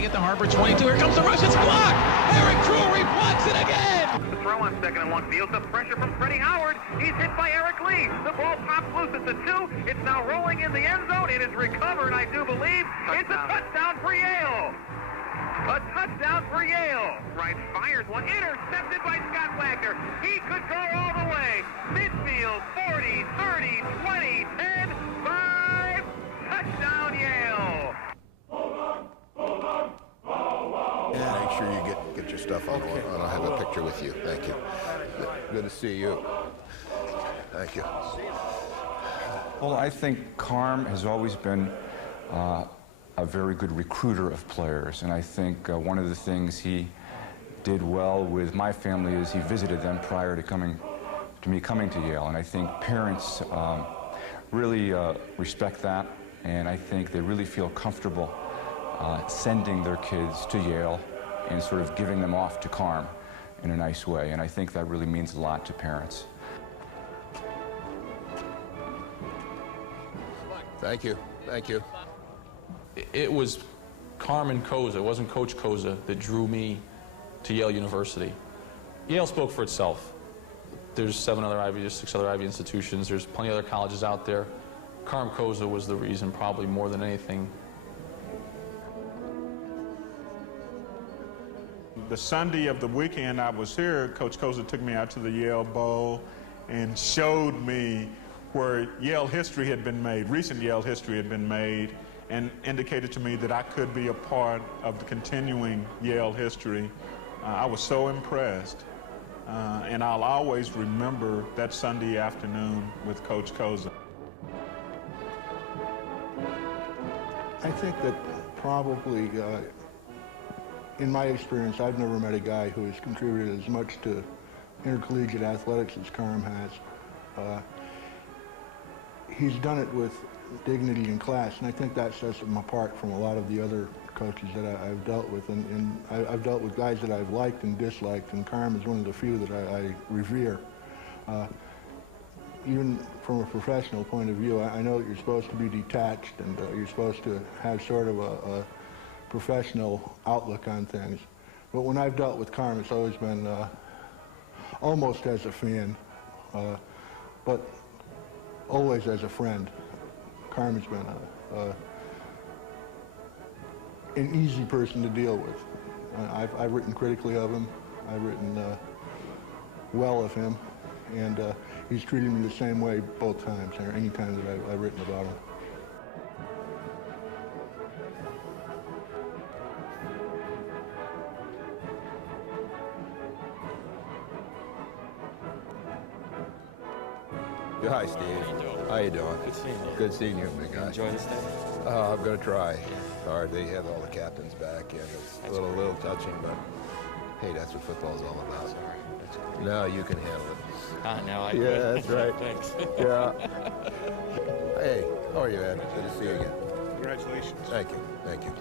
standing at the Harbor 22. Here comes the rush. It's blocked. Eric Drury blocks it again. The throw on second and long field. The pressure from Freddie Howard. He's hit by Eric Lee. The ball pops loose at the 2. It's now rolling in the end zone. It is recovered, I do believe. It's a touchdown for Yale. A touchdown for Yale. Wright fires one. Intercepted by Scott Wagner. He could go all the way. Midfield, 40, 30, 20, 10, 5. Touchdown, Yale. Yeah, make sure you get your stuff on. Okay. I'll have a picture with you. Thank you. Good to see you. Thank you. Well, I think Carm has always been a very good recruiter of players, and I think one of the things he did well with my family is he visited them prior to me coming to Yale, and I think parents really respect that, and I think they really feel comfortable sending their kids to Yale and sort of giving them off to Carm in a nice way, and I think that really means a lot to parents. Thank you. Thank you. It was CARMEN COZZA, it wasn't Coach COZZA, that drew me to Yale University. Yale spoke for itself. There's 6 other Ivy institutions. There's plenty of other colleges out there. CARMEN COZZA was the reason, probably more than anything. The Sunday of the weekend I was here, Coach COZZA took me out to the Yale Bowl and showed me where Yale history had been made, recent Yale history had been made, and indicated to me that I could be a part of the continuing Yale history. I was so impressed, and I'll always remember that Sunday afternoon with Coach COZZA. I think that probably, in my experience, I've never met a guy who has contributed as much to intercollegiate athletics as Carm has. He's done it with dignity and class, and I think that sets him apart from a lot of the other coaches that I've dealt with, and I've dealt with guys that I've liked and disliked, and Carm is one of the few that I revere. Even from a professional point of view, I know that you're supposed to be detached and you're supposed to have sort of a professional outlook on things, but when I've dealt with Carm, it's always been almost as a fan, but always as a friend. Carm has been an easy person to deal with. I've written critically of him. I've written well of him, and he's treated me the same way both times, or any time that I've written about him. Hi, Steve. How you doing? Good seeing you. Good seeing you, big guy. Enjoy this day? I'm going to try hard. They have all the captains back, and it's a little touching, but hey, that's what football's all about. Sorry. Now you can handle it. Now I Yeah, that's right. Thanks. Yeah. Hey, how are you, Ed? Good to see you again. Congratulations. Thank you. Thank you.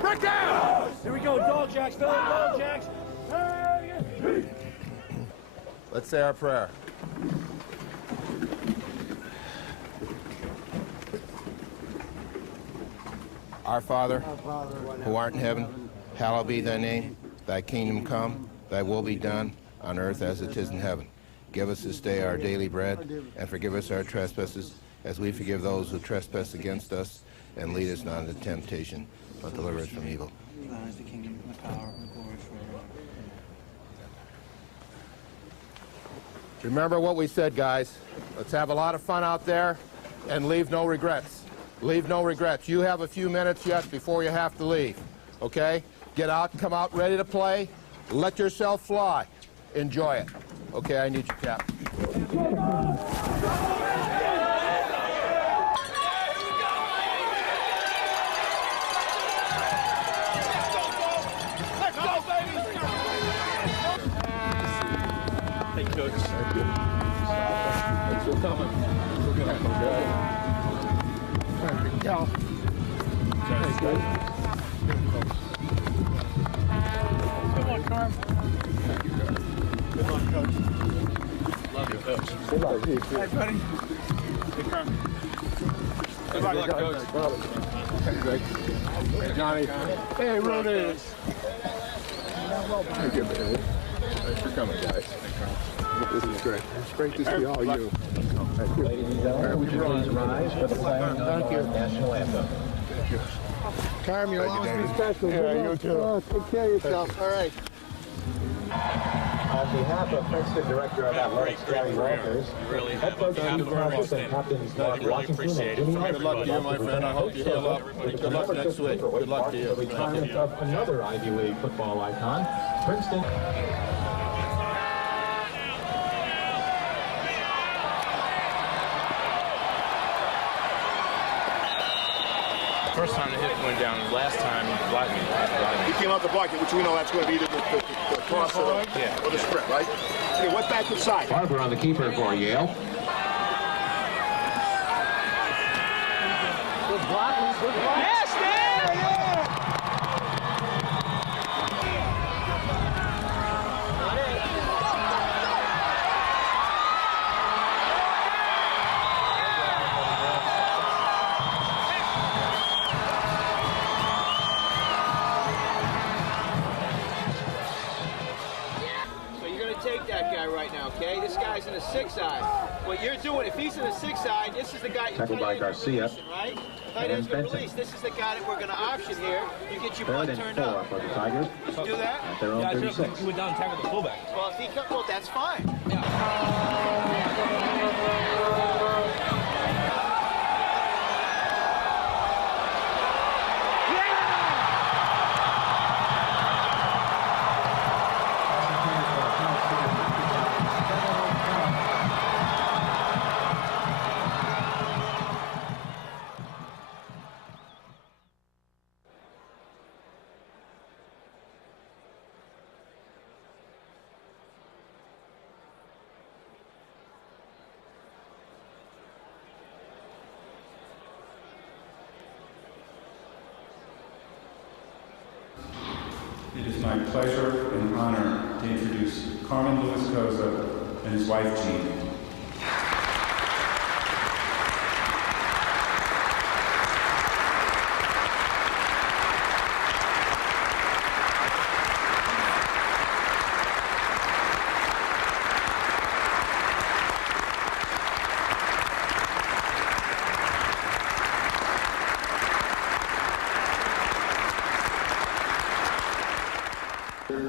Break down! Here we go, Dog Jacks, Dog Jacks. Let's say our prayer. Our Father, who art in heaven, hallowed be thy name. Thy kingdom come, thy will be done, on earth as it is in heaven. Give us this day our daily bread, and forgive us our trespasses, as we forgive those who trespass against us. And lead us not into temptation, but deliver us from evil. Thine is the kingdom, and the power, and the glory forever. Remember what we said, guys. Let's have a lot of fun out there and leave no regrets. Leave no regrets. You have a few minutes yet before you have to leave, okay? Get out, come out ready to play. Let yourself fly. Enjoy it. Okay, I need your cap. Hey, Coach. Thank you. Thanks for coming. We're going to come down. Yeah. Thanks, guys. Good luck, Carm. Thank you, guys. Good luck, Coach. Love you, Coach. Good luck. Hey, buddy. Hey, Carm. Good luck, Coach. Hey, Greg. Hey, Johnny. Hey, Rudy. Thank you, baby. Thanks for coming, guys. This is great. It's great to see all you. Thank you. Ladies and gentlemen, would you please rise for the playing of our national anthem? Thank you. Carm, you'll always be special. Yeah, you too. Take care of yourself. All right. On behalf of Princeton Director of Athletics, Gary Walters, head coach Steve Francis, and captains Mark Washington and Jimmy Hart, Good luck to you, my friend. I hope you heal up. Good luck next week. Good luck to you. The retirement of another Ivy League football icon, Princeton. First time the hit went down, last time he blocked me. He came out to block it, which we know that's going to be either the cross or the sprint, right? Okay, went back inside. Barber on the keeper for Yale. Good block. Good block. Yes, man! Take that guy right now, okay? This guy's in the 6-eye. What you're doing, if he's in the 6-eye, this is the guy you Tackled by Garcia. right? Tight ends And release. This is the guy that we're going to option here. You get your Third butt and turned 4 up. for the Tigers. Did you do that? At their own 36. You went down and tackled the fullback. Well, if he comes, well, that's fine. It is my pleasure and honor to introduce Carmen Cozzza and his wife, Jean.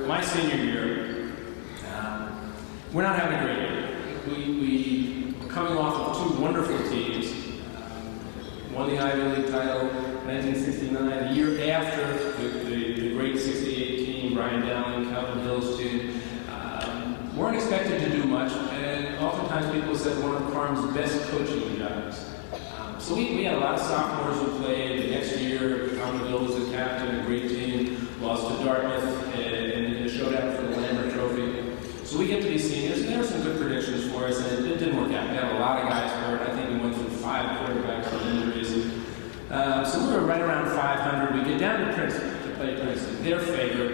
My senior year, we're not having a great year. We coming off of two wonderful teams. Won the Ivy League title in 1969, the year after the great 68 team, Brian Dowling, Calvin Hill's team. Weren't expected to do much, and oftentimes people said one of Carm's best coaching jobs. So we had a lot of sophomores who played. The next year, Calvin Hill was the captain, a great team, lost to Dartmouth in a showdown for the Lambert Trophy. So we get to be seniors, and there were some good predictions for us, and it didn't work out. We had a lot of guys hurt. I think we went through 5 quarterbacks with injuries. So we were right around 500. We get down to Princeton to play Princeton, their favorite.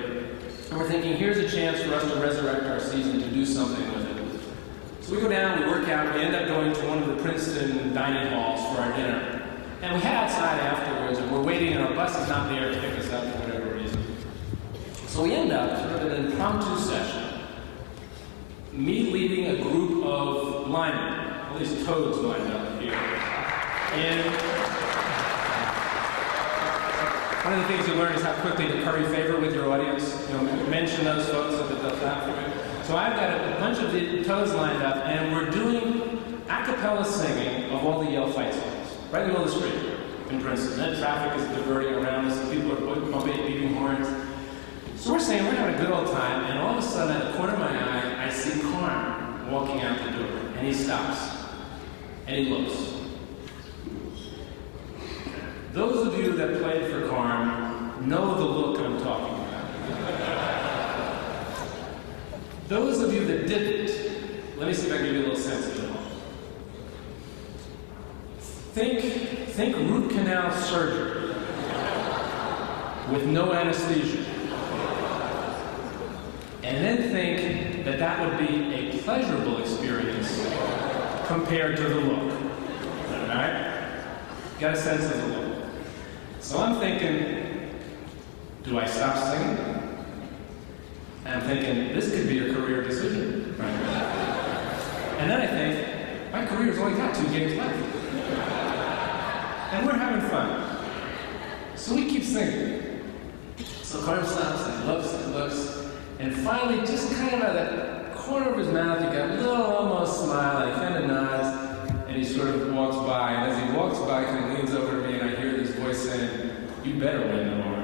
And we're thinking, here's a chance for us to resurrect our season, to do something with it. So we go down, we work out, we end up going to one of the Princeton dining halls for our dinner. And we head outside afterwards, and we're waiting, and our bus is not there to pick us up for whatever reason. So we end up sort of an impromptu session. Me leading a group of linemen, all these toads lined up here. And one of the things you learn is how quickly to curry favor with your audience. You know, mention those folks so that they'll clap for you. So I've got a bunch of the toads lined up, and we're doing a cappella singing of all the Yale fight songs, right in the middle of the street in Princeton. Then traffic is diverting around us, and people are bumping, beating horns. So we're saying we're having a good old time, and all of a sudden, at the corner of my eye, I see Carm walking out the door, and he stops, and he looks. Those of you that played for Carm know the look I'm talking about. Those of you that didn't, let me see if I can give you a little sense of it all. Think root canal surgery with no anesthesia. And then think that that would be a pleasurable experience compared to the look. All right? got a sense of the look. So I'm thinking, do I stop singing? And I'm thinking, this could be a career decision. And then I think, my career's only got 2 games left. And we're having fun. So we keep singing. So Carm stops and looks, and finally, just kind of at the corner of his mouth, you got a little almost smile, and he kind of nods, and he sort of walks by. And as he walks by, he kind of leans over to me, and I hear this voice saying, "You better win tomorrow."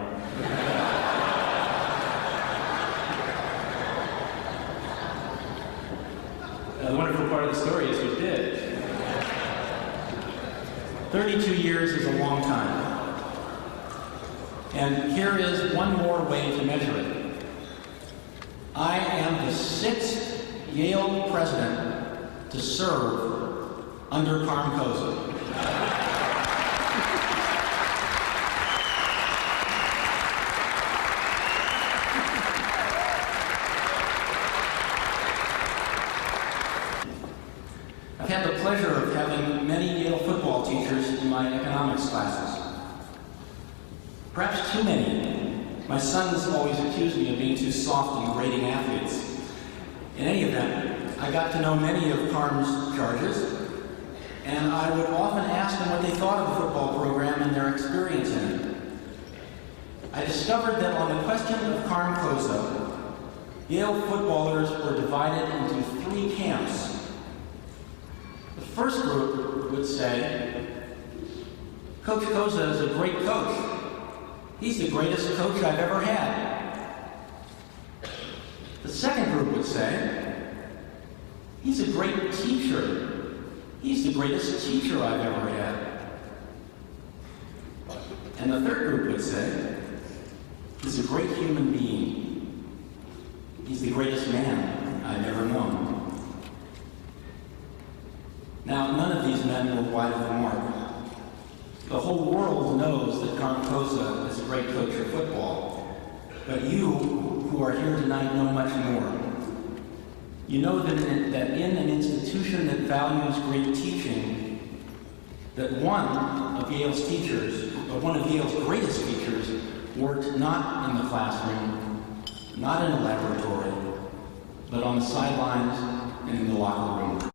The wonderful part of the story is we did. 32 years is a long time. And here is one more way to measure it. I am the 6th Yale president to serve under CARMEN COZZA. I've had the pleasure of having many Yale football teachers in my economics classes. Perhaps too many. My sons always accused me of being too soft in grading athletes. In any event, I got to know many of Carm's charges, and I would often ask them what they thought of the football program and their experience in it. I discovered that on the question of CARMEN COZZA, Yale footballers were divided into 3 camps. The first group would say, Coach Kozza is a great coach. He's the greatest coach I've ever had. The second group would say, he's a great teacher. He's the greatest teacher I've ever had. And the third group would say, he's a great human being. He's the greatest man I've ever known. Now, none of these men were wide of the mark. The whole world knows that CARMEN COZZA is a great coach of football. But you, who are here tonight, know much more. You know that in an institution that values great teaching, that one of Yale's greatest teachers, worked not in the classroom, not in a laboratory, but on the sidelines and in the locker room.